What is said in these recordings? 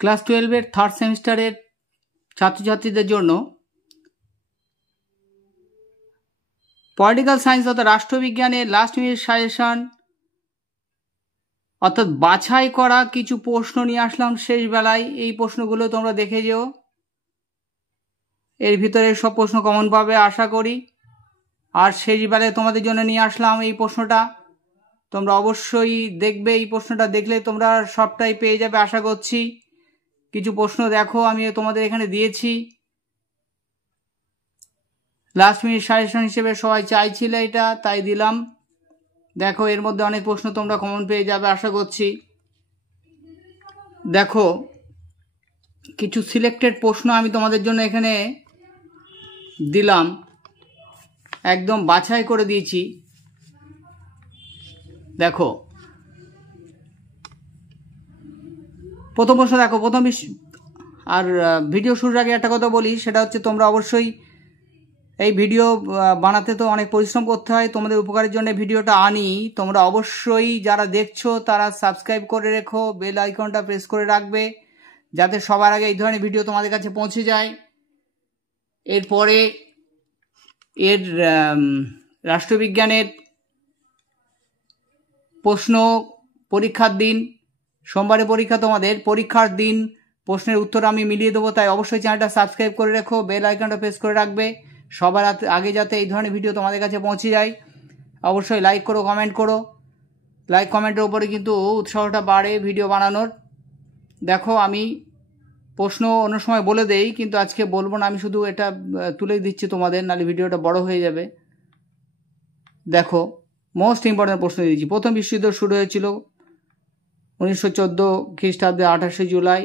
Class 12-এর third সেমিস্টারের ছাত্রছাত্রীদের জন্য পলিটিক্যাল সায়েন্স অর্থাৎ রাষ্ট্রবিজ্ঞানের লাস্ট মিনিট সাজেশন অর্থাৎ বাছাই করা কিছু প্রশ্ন নিয়ে আসলাম শেষ বেলায়। এই প্রশ্নগুলো তোমরা দেখে যেও, এর ভিতরে সব প্রশ্ন কমন পাবে আশা করি। আর শেষ বেলায় তোমাদের জন্য নিয়ে আসলাম এই প্রশ্নটা, তোমরা অবশ্যই দেখবে। এই প্রশ্নটা দেখলে তোমরা সবটাই পেয়ে যাবে আশা করছি। কিছু প্রশ্ন দেখো আমি তোমাদের এখানে দিয়েছি, লাস্ট মিনিট সাজেশন হিসেবে সবাই চাইছিলে এটা, তাই দিলাম। দেখো এর মধ্যে অনেক প্রশ্ন তোমরা কমন পেয়ে যাবে আশা করছি। দেখো কিছু সিলেক্টেড প্রশ্ন আমি তোমাদের জন্য এখানে দিলাম, একদম বাছাই করে দিয়েছি। দেখো প্রথম প্রশ্ন দেখো, আর ভিডিও শুরুর আগে একটা কথা বলি, সেটা হচ্ছে তোমরা অবশ্যই এই ভিডিও বানাতে তো অনেক পরিশ্রম করতে হয়, তোমাদের উপকারের জন্য ভিডিওটা আনি। তোমরা অবশ্যই যারা দেখছো তারা সাবস্ক্রাইব করে রেখো, বেল আইকনটা প্রেস করে রাখবে যাতে সবার আগে এই ধরনের ভিডিও তোমাদের কাছে পৌঁছে যায়। এরপরে এর রাষ্ট্রবিজ্ঞানের প্রশ্ন পরীক্ষার দিন, সোমবারে পরীক্ষা, তোমাদের পরীক্ষার দিন প্রশ্নের উত্তর আমি মিলিয়ে দেবো, তাই অবশ্যই চ্যানেলটা সাবস্ক্রাইব করে রেখো, বেল আইকনটা প্রেস করে রাখবে সবার আগে যাতে এই ধরনের ভিডিও তোমাদের কাছে পৌঁছে যায়। অবশ্যই লাইক করো, কমেন্ট করো, লাইক কমেন্টের উপরে কিন্তু উৎসাহটা বাড়ে ভিডিও বানানোর। দেখো আমি প্রশ্ন অন্য সময় বলে দেই, কিন্তু আজকে বলবো না, আমি শুধু এটা তুলে দিচ্ছি তোমাদের, নাহলে ভিডিওটা বড় হয়ে যাবে। দেখো মোস্ট ইম্পর্টেন্ট প্রশ্ন দিয়েছি। প্রথম বিশ্বযুদ্ধ শুরু হয়েছিল 1914 খ্রিস্টাব্দে 28শে জুলাই,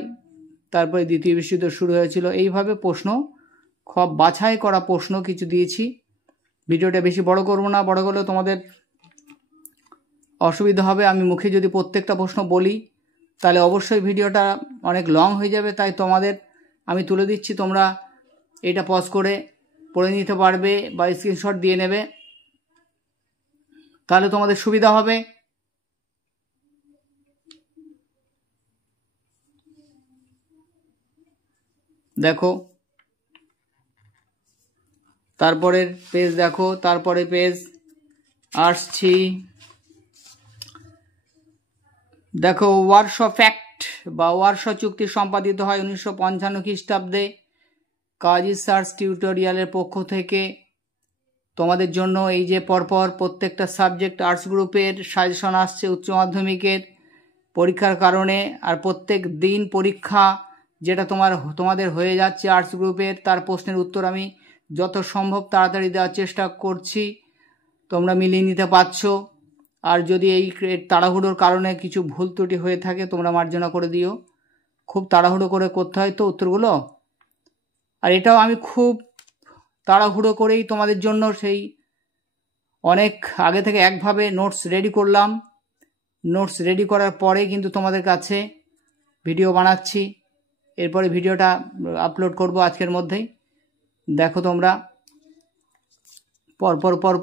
তারপরে দ্বিতীয় বিশ্বযুদ্ধ শুরু হয়েছিল। এইভাবে প্রশ্ন খুব বাছাই করা প্রশ্ন কিছু দিয়েছি। ভিডিওটা বেশি বড় করবো না, বড় করলেও তোমাদের অসুবিধা হবে। আমি মুখে যদি প্রত্যেকটা প্রশ্ন বলি তাহলে অবশ্যই ভিডিওটা অনেক লং হয়ে যাবে, তাই তোমাদের আমি তুলে দিচ্ছি, তোমরা এটা পজ করে পড়ে নিতে পারবে বা স্ক্রিনশট দিয়ে নেবে, তাহলে তোমাদের সুবিধা হবে। দেখো তারপরের পেজ দেখো, তারপরে পেজ আসছি। দেখো ওয়ারশ ফ্যাক্ট বা ওয়ারশ চুক্তি সম্পাদিত হয় 1955 খ্রিস্টাব্দে। কাজী সার্চ টিউটোরিয়ালের পক্ষ থেকে তোমাদের জন্য এই যে পরপর প্রত্যেকটা সাবজেক্ট আর্টস গ্রুপের সাজেশন আসছে উচ্চ মাধ্যমিকের পরীক্ষার কারণে, আর প্রত্যেক দিন পরীক্ষা যেটা তোমাদের হয়ে যাচ্ছে আর্টস গ্রুপের, তার প্রশ্নের উত্তর আমি যত সম্ভব তাড়াতাড়ি দেওয়ার চেষ্টা করছি, তোমরা মিলিয়ে নিতে পারছো। আর যদি এই তাড়াহুড়োর কারণে কিছু ভুল ত্রুটি হয়ে থাকে তোমরা মার্জনা করে দিও, খুব তাড়াহুড়ো করে করতে হয় তো উত্তরগুলো। আর এটাও আমি খুব তাড়াহুড়ো করেই তোমাদের জন্য সেই অনেক আগে থেকে একভাবে নোটস রেডি করলাম, নোটস রেডি করার পরে কিন্তু তোমাদের কাছে ভিডিও বানাচ্ছি, এরপরে ভিডিওটা আপলোড করব আজকের মধ্যেই। দেখো তোমরা পরপর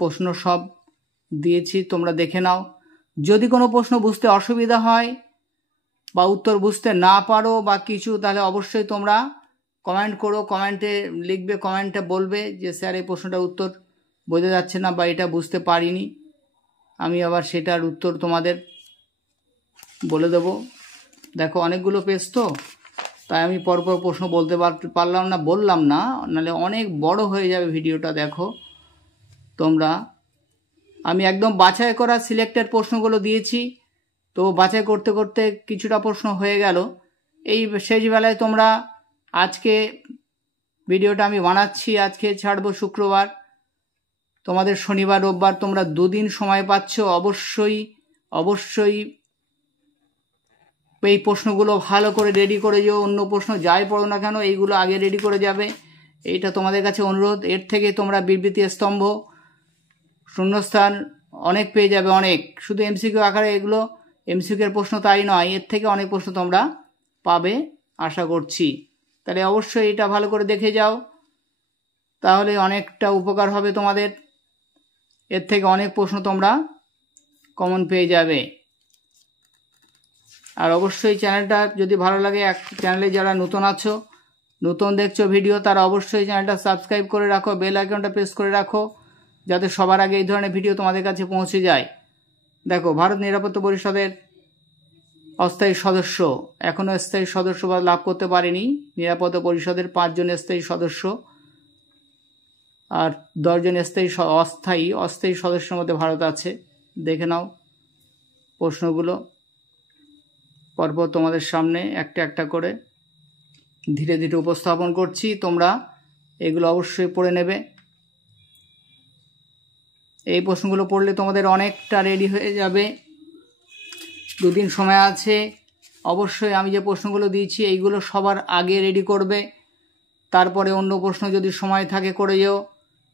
প্রশ্ন সব দিয়েছি, তোমরা দেখে নাও। যদি কোনো প্রশ্ন বুঝতে অসুবিধা হয় বা উত্তর বুঝতে না পারো বা কিছু, তাহলে অবশ্যই তোমরা কমেন্ট করো, কমেন্টে লিখবে, কমেন্টে বলবে যে স্যার এই প্রশ্নটার উত্তর বোঝা যাচ্ছে না বা এটা বুঝতে পারিনি, আমি আবার সেটার উত্তর তোমাদের বলে দেব। দেখো অনেকগুলো পেজ তো, তাই আমি পরপর প্রশ্ন বলতে বললাম না, নাহলে অনেক বড় হয়ে যাবে ভিডিওটা। দেখো তোমরা আমি একদম বাছাই করা সিলেক্টেড প্রশ্নগুলো দিয়েছি, তো বাছাই করতে করতে কিছুটা প্রশ্ন হয়ে গেল। এই শেষ বেলায় তোমরা আজকে ভিডিওটা আমি বানাচ্ছি, আজকে ছাড়বো শুক্রবার, তোমাদের শনিবার রোববার তোমরা দুদিন সময় পাচ্ছ। অবশ্যই এই প্রশ্নগুলো ভালো করে রেডি করে যেও, অন্য প্রশ্ন যাই পড়ো না কেন এইগুলো আগে রেডি করে যাবে, এইটা তোমাদের কাছে অনুরোধ। এর থেকে তোমরা বিবৃতি স্তম্ভ, শূন্যস্থান অনেক পেয়ে যাবে, অনেক, শুধু এমসিকিউ আকারে এগুলো এমসিকিউ এর প্রশ্ন তাই নয়, এর থেকে অনেক প্রশ্ন তোমরা পাবে আশা করছি। তাহলে অবশ্যই এটা ভালো করে দেখে যাও, তাহলে অনেকটা উপকার হবে তোমাদের, এর থেকে অনেক প্রশ্ন তোমরা কমন পেয়ে যাবে। আর অবশ্যই চ্যানেলটা যদি ভালো লাগে, চ্যানেলে যারা নতুন আছো, নতুন দেখছো ভিডিও, তারা অবশ্যই চ্যানেলটা সাবস্ক্রাইব করে রাখো, বেল আইকনটা প্রেস করে রাখো, যাতে সবার আগে এই ধরনের ভিডিও তোমাদের কাছে পৌঁছে যায়। দেখো, ভারত নিরাপত্তা পরিষদের অস্থায়ী সদস্য এখনও স্থায়ী সদস্যপদ লাভ করতে পারেনি। নিরাপত্তা পরিষদের 5 জন স্থায়ী সদস্য আর 10 জন অস্থায়ী সদস্যের মধ্যে ভারত আছে। দেখে নাও প্রশ্নগুলো পরপর তোমাদের সামনে একটা একটা করে ধীরে ধীরে উপস্থাপন করছি, তোমরা এগুলো অবশ্যই পড়ে নেবে। এই প্রশ্নগুলো পড়লে তোমাদের অনেকটা রেডি হয়ে যাবে। 2 দিন সময় আছে। অবশ্যই আমি যে প্রশ্নগুলো দিয়েছি এইগুলো সবার আগে রেডি করবে, তারপরে অন্য প্রশ্ন যদি সময় থাকে করে যেও,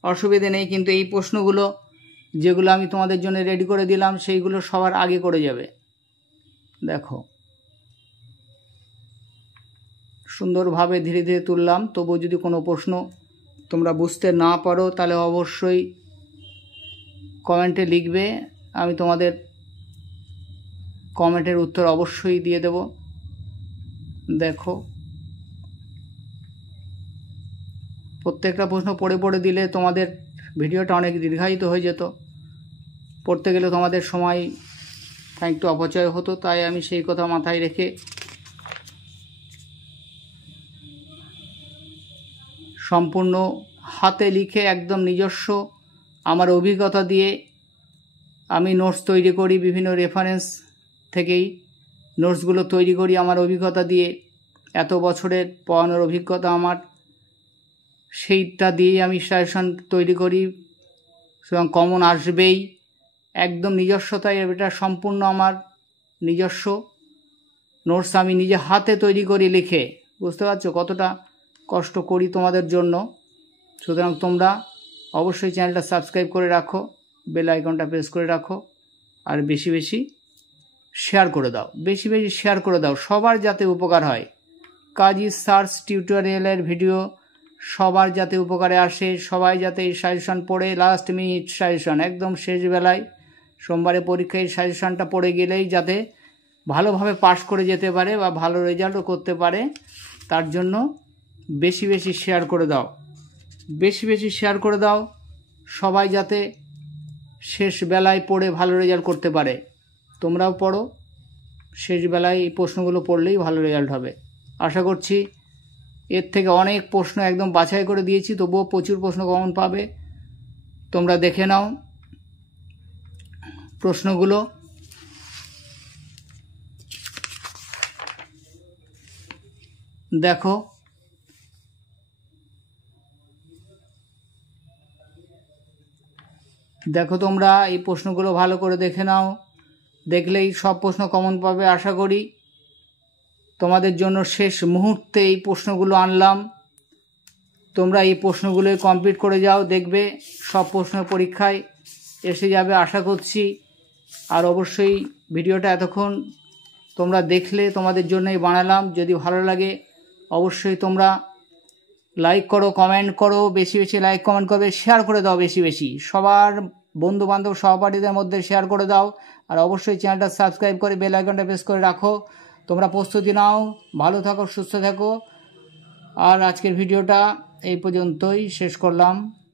অসুবিধে নেই। কিন্তু এই প্রশ্নগুলো যেগুলো আমি তোমাদের জন্য রেডি করে দিলাম সেইগুলো সবার আগে করে যাবে। দেখো, সুন্দরভাবে ধীরে ধীরে তুললাম। তবু যদি কোনো প্রশ্ন তোমরা বুঝতে না পারো তাহলে অবশ্যই কমেন্টে লিখবে, আমি তোমাদের কমেন্টের উত্তর অবশ্যই দিয়ে দেব। দেখো, প্রত্যেকটা প্রশ্ন পড়ে পড়ে দিলে তোমাদের ভিডিওটা অনেক দীর্ঘায়িত হয়ে যেত, পড়তে গেলে তোমাদের সময় একটু অপচয় হতো। তাই আমি সেই কথা মাথায় রেখে সম্পূর্ণ হাতে লিখে একদম নিজস্ব আমার অভিজ্ঞতা দিয়ে আমি নোটস তৈরি করি। বিভিন্ন রেফারেন্স থেকেই নোটসগুলো তৈরি করি আমার অভিজ্ঞতা দিয়ে। এত বছরের পড়ানোর অভিজ্ঞতা আমার, সেইটা দিয়েই আমি সাজেশন তৈরি করি। সুতরাং কমন আসবেই, একদম নিজস্বতায়। এটা সম্পূর্ণ আমার নিজস্ব নোটস, আমি নিজে হাতে তৈরি করি লিখে। বুঝতে পারছো কতটা কষ্ট করি তোমাদের জন্য। সুতরাং তোমরা অবশ্যই চ্যানেলটা সাবস্ক্রাইব করে রাখো, বেল আইকনটা প্রেস করে রাখো, আর বেশি বেশি শেয়ার করে দাও, বেশি বেশি শেয়ার করে দাও, সবার যাতে উপকার হয়। কাজী সার্চ টিউটোরিয়ালের ভিডিও সবার যাতে উপকারে আসে, সবাই যাতে এই সাজেশন পড়ে, লাস্ট মিনিট সাজেশন একদম শেষ বেলায় সোমবারে পরীক্ষায় সাজেশনটা পড়ে গেলেই যাতে ভালোভাবে পাস করে যেতে পারে বা ভালো রেজাল্টও করতে পারে, তার জন্য বেশি বেশি শেয়ার করে দাও, বেশি বেশি শেয়ার করে দাও। সবাই যাতে শেষ বেলায় পড়ে ভালো রেজাল্ট করতে পারে। তোমরাও পড়ো, শেষ বেলায় এই প্রশ্নগুলো পড়লেই ভালো রেজাল্ট হবে। আশা করছি এর থেকে অনেক প্রশ্ন একদম বাছাই করে দিয়েছি, তবুও প্রচুর প্রশ্ন কমন পাবে। তোমরা দেখে নাও প্রশ্নগুলো। দেখো, দেখো তোমরা এই প্রশ্নগুলো ভালো করে দেখে নাও, দেখলেই সব প্রশ্ন কমন পাবে। আশা করি তোমাদের জন্য শেষ মুহূর্তে এই প্রশ্নগুলো আনলাম, তোমরা এই প্রশ্নগুলো কমপ্লিট করে যাও, দেখবে সব প্রশ্ন পরীক্ষায় এসে যাবে আশা করছি। আর অবশ্যই ভিডিওটা এতক্ষণ তোমরা দেখলে তোমাদের জন্যই বানালাম। যদি ভালো লাগে অবশ্যই তোমরা লাইক করো, কমেন্ট করো, বেশি বেশি লাইক কমেন্ট করবে, শেয়ার করে দাও বেশি বেশি, সবার বন্ধু বান্ধব সহপাঠীদের মধ্যে শেয়ার করে দাও। আর অবশ্যই চ্যানেলটা সাবস্ক্রাইব করে বেল আইকনটা প্রেস করে রাখো। তোমরা প্রস্তুতি নাও, ভালো থাকো, সুস্থ থাকো। আর আজকের ভিডিওটা এই পর্যন্তই শেষ করলাম।